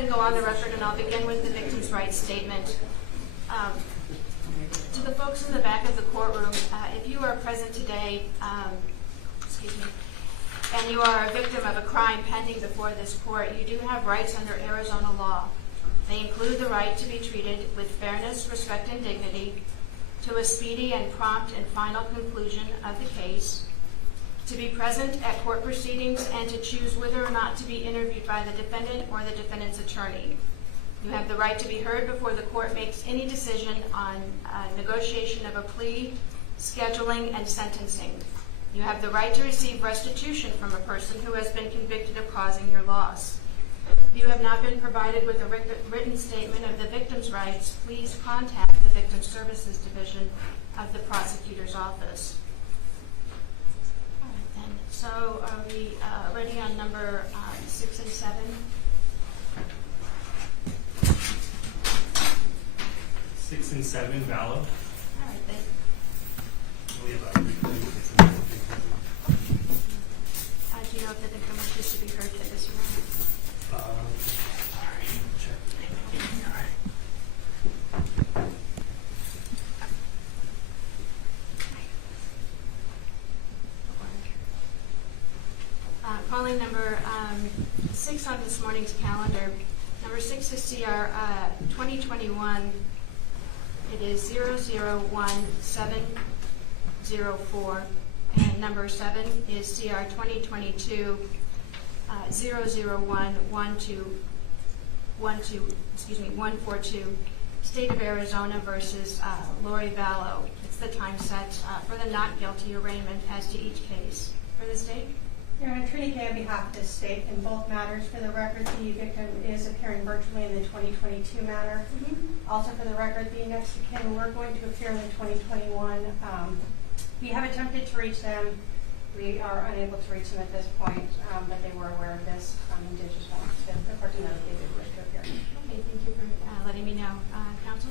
and go on the record, and I'll begin with the victim's rights statement. To the folks in the back of the courtroom, if you are present today, and you are a victim of a crime pending before this court, you do have rights under Arizona law. They include the right to be treated with fairness, respect, and dignity, to a speedy and prompt and final conclusion of the case, to be present at court proceedings, and to choose whether or not to be interviewed by the defendant or the defendant's attorney. You have the right to be heard before the court makes any decision on negotiation of a plea, scheduling, and sentencing. You have the right to receive restitution from a person who has been convicted of causing your loss. If you have not been provided with a written statement of the victim's rights, please contact the Victim Services Division of the Prosecutor's Office. All right, then. So are we ready on number 6 and 7? 6 and 7, Vallow. All right, then. We have Do you know if the victim wishes to be heard at this hearing? sorry, check. Calling number 6 on this morning's calendar. Number 6 is CR 2021. It is 001704. And number 7 is CR 2022 142. State of Arizona versus Lori Vallow. It's the time set for the not guilty arraignment as to each case. For the state? Your Honor, Trini Kay on behalf of the state in both matters. For the record, the victim is appearing virtually in the 2022 matter. Also for the record, the next of kin we're going to appear in the 2021. We have attempted to reach them. We are unable to reach them at this point, but they were aware of this and did just want to report to know that they did wish to appear. Okay, thank you for letting me know. Counsel?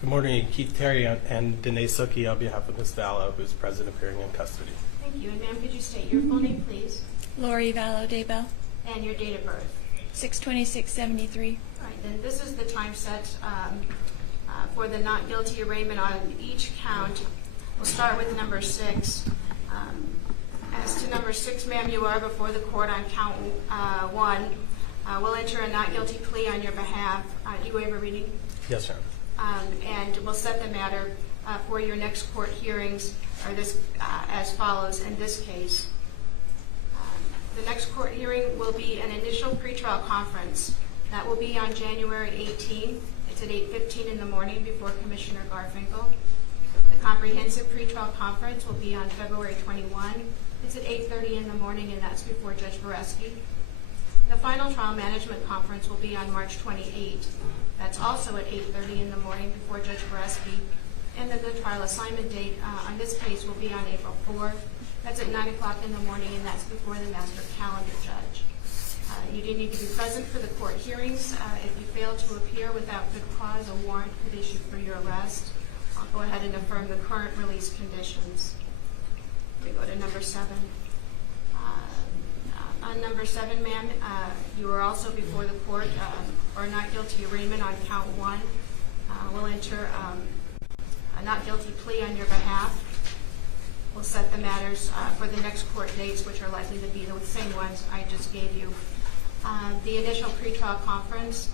Good morning, Keith Terry and Danae Suki on behalf of Ms. Vallow, who's present appearing in custody. Thank you. And ma'am, could you state your full name, please? Lori Vallow Daybell, And your date of birth? 6/26/73. All right, then this is the time set for the not guilty arraignment on each count. We'll start with number 6. As to number 6, ma'am, you are before the court on count 1. We'll enter a not guilty plea on your behalf. Do you waive a reading? Yes, sir. And we'll set the matter for your next court hearings or this as follows in this case. The next court hearing will be an initial pretrial conference. That will be on January 18th. It's at 8:15 in the morning before Commissioner Garfinkel. The comprehensive pretrial conference will be on February 21. It's at 8:30 in the morning, and that's before Judge Boreski. The final trial management conference will be on March 28. That's also at 8:30 in the morning before Judge Boreski. And then the trial assignment date on this case will be on April 4th. That's at 9 o'clock in the morning, and that's before the master calendar judge. You do need to be present for the court hearings. If you fail to appear without good cause, a warrant could issue for your arrest. I'll go ahead and affirm the current release conditions. We go to number 7. On number 7, ma'am, you are also before the court for a not guilty arraignment on count 1. We'll enter a not guilty plea on your behalf. We'll set the matters for the next court dates, which are likely to be the same ones I just gave you. The initial pretrial conference,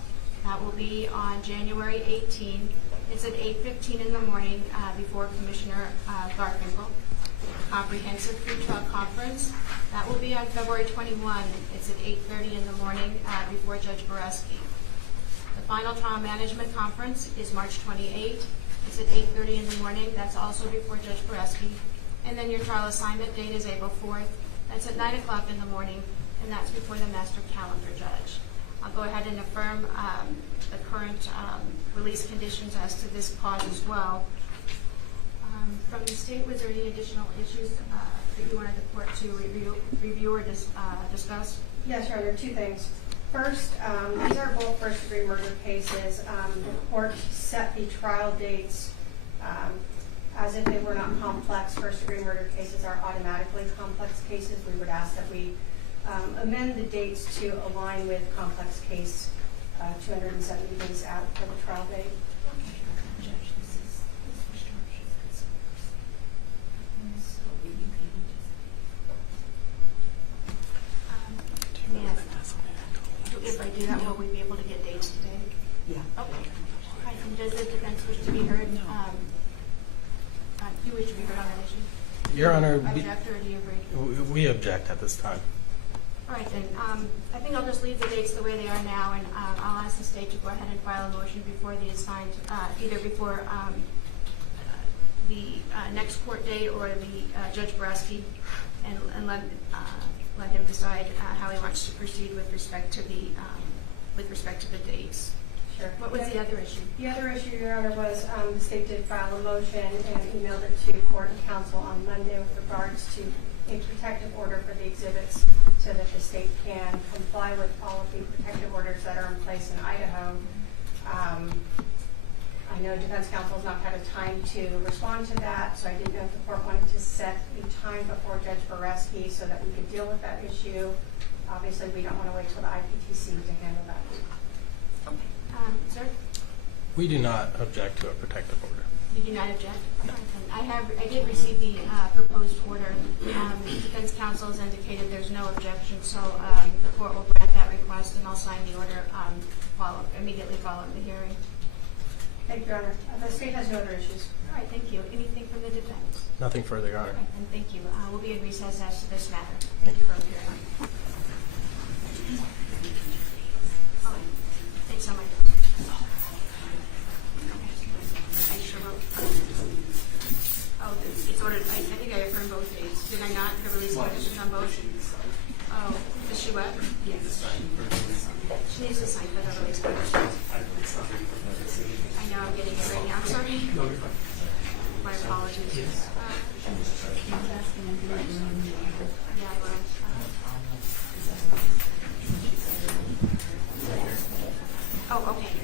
that will be on January 18. It's at 8:15 in the morning before Commissioner Garfinkel. Comprehensive pretrial conference, that will be on February 21. It's at 8:30 in the morning before Judge Boreski. The final trial management conference is March 28. It's at 8:30 in the morning. That's also before Judge Boreski. And then your trial assignment date is April 4th. That's at 9 o'clock in the morning, and that's before the master calendar judge. I'll go ahead and affirm the current release conditions as to this cause as well. From the state, was there any additional issues that you wanted the court to review or discuss? Yes, Your Honor, 2 things. First, these are both first-degree murder cases. The court set the trial dates as if they were not complex. First-degree murder cases are automatically complex cases. We would ask that we amend the dates to align with complex case 270 days out for the trial date. If I do that, will we be able to get dates today? Yeah. Okay. All right, and does the defense wish to be heard? No. You wish to be heard on that issue? Your Honor, Object, or do you agree? we object at this time. All right, then, I think I'll just leave the dates the way they are now, and I'll ask the state to go ahead and file a motion before the assigned, either before the next court date or the Judge Boreski, and let him decide how he wants to proceed with respect to the dates. Sure. What was the other issue? The other issue, Your Honor, was the state did file a motion and emailed it to court and counsel on Monday with regards to a protective order for the exhibits so that the state can comply with all of the protective orders that are in place in Idaho. I know defense counsel has not had a time to respond to that, so I didn't know if the court wanted to set a time before Judge Boreski so that we could deal with that issue. Obviously, we don't want to wait till the IPTC to handle that. Okay. Sir, We do not object to a protective order. you do not object? All right, then. I did receive the proposed order. Defense counsel has indicated there's no objection, so the court will grant that request, and I'll sign the order immediately following the hearing. Thank you, Your Honor. The state has no other issues. All right, thank you. Anything from the defense? Nothing further, Your Honor. Okay, and thank you. We'll be in recess as to this matter. Thank you for appearing. All right. Thanks so much. I sure wrote. Oh, it's ordered. I think I affirmed both dates. Did I not? The release conditions on both? Oh, does she what? Yes. She needs to sign for the release conditions. I know I'm getting it right now. I'm sorry. My apologies. Yeah, I will. Oh, okay.